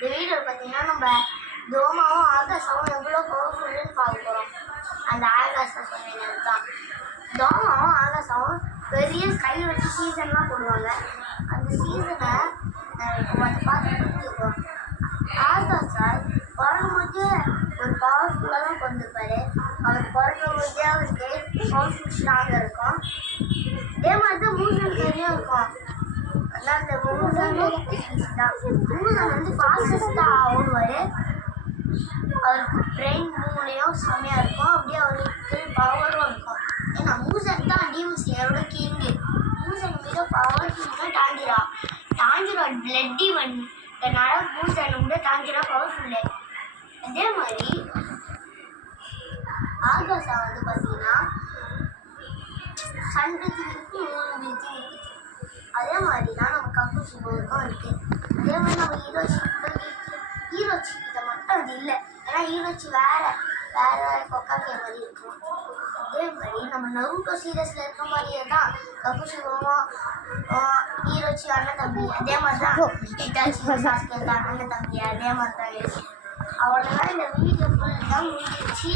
இந்த வீடியோ பார்த்தீங்கன்னா நம்ம தோமாவும் ஆகாஷாவும் எவ்வளோ பவர்ஃபுல்லுன்னு பார்க்க போகிறோம். அந்த ஆகாஷை சொன்னது தான். தோமாவும் ஆகாஷாவும் பெரிய ஸ்கை வச்சு சீசன்லாம் போடுவாங்க. அந்த சீசனை அதை பார்த்து புரிஞ்சுக்குவோம். ஆகாஷ் பிறகும்போது ஒரு பவர்ஃபுல்லாக தான் கொண்டுப்பாரு. அவர் பிறகும்போதே அவருக்கு பவர்ஃபுல் ஸ்ட்ராங்காக இருக்கும். இதே மாதிரி தான் மூசன் சரியாக இருக்கும். ஆனால் அந்த மூசன் வந்து ஃபாஸ்டஸ்ட்டாக ஓடுவார். அவருக்கு பிரெயின் மூலையும் செம்மையாக இருக்கும். அப்படியே அவருக்கு பவரும் இருக்கும். ஏன்னா மூசன் தான் டிஎம்சியோட கிங்கு. மூசன் மிக பவர்ஃபுல் தான் டாங்கிரா பிளட்டி அதனால மூசன் வந்து டாங்கிரா பவர்ஃபுல்லு. அதே மாதிரி ஆகாஷா வந்து பார்த்தீங்கன்னா சன்பிரிட்ஜ் இருக்கு, மூணு பிரிட்ஜ் இருக்குது. அதே மாதிரி தான் நம்ம கப்புஷிபோருக்கும் இருக்குது. அதே மாதிரி நம்ம ஹீரோச்சி கிட்ட மட்டும் அது இல்லை. ஏன்னா ஹீரோச்சி வேற கொக்காக்கே மாதிரி இருக்கும். அதே மாதிரி நம்ம நருட்டோ சீரியஸில் இருக்க மாதிரியே தான் கப்புஷிபோவும் ஹீரோச்சி அண்ணன் தம்பி. அதே மாதிரி தான் இட்டாச்சி சாஸ்கே அண்ணன் தம்பி. அதே மாதிரி தான் இருக்கு. அவ்வளோதான் இந்த வீடியோ ஃபுல்லாக முடிஞ்சிச்சு.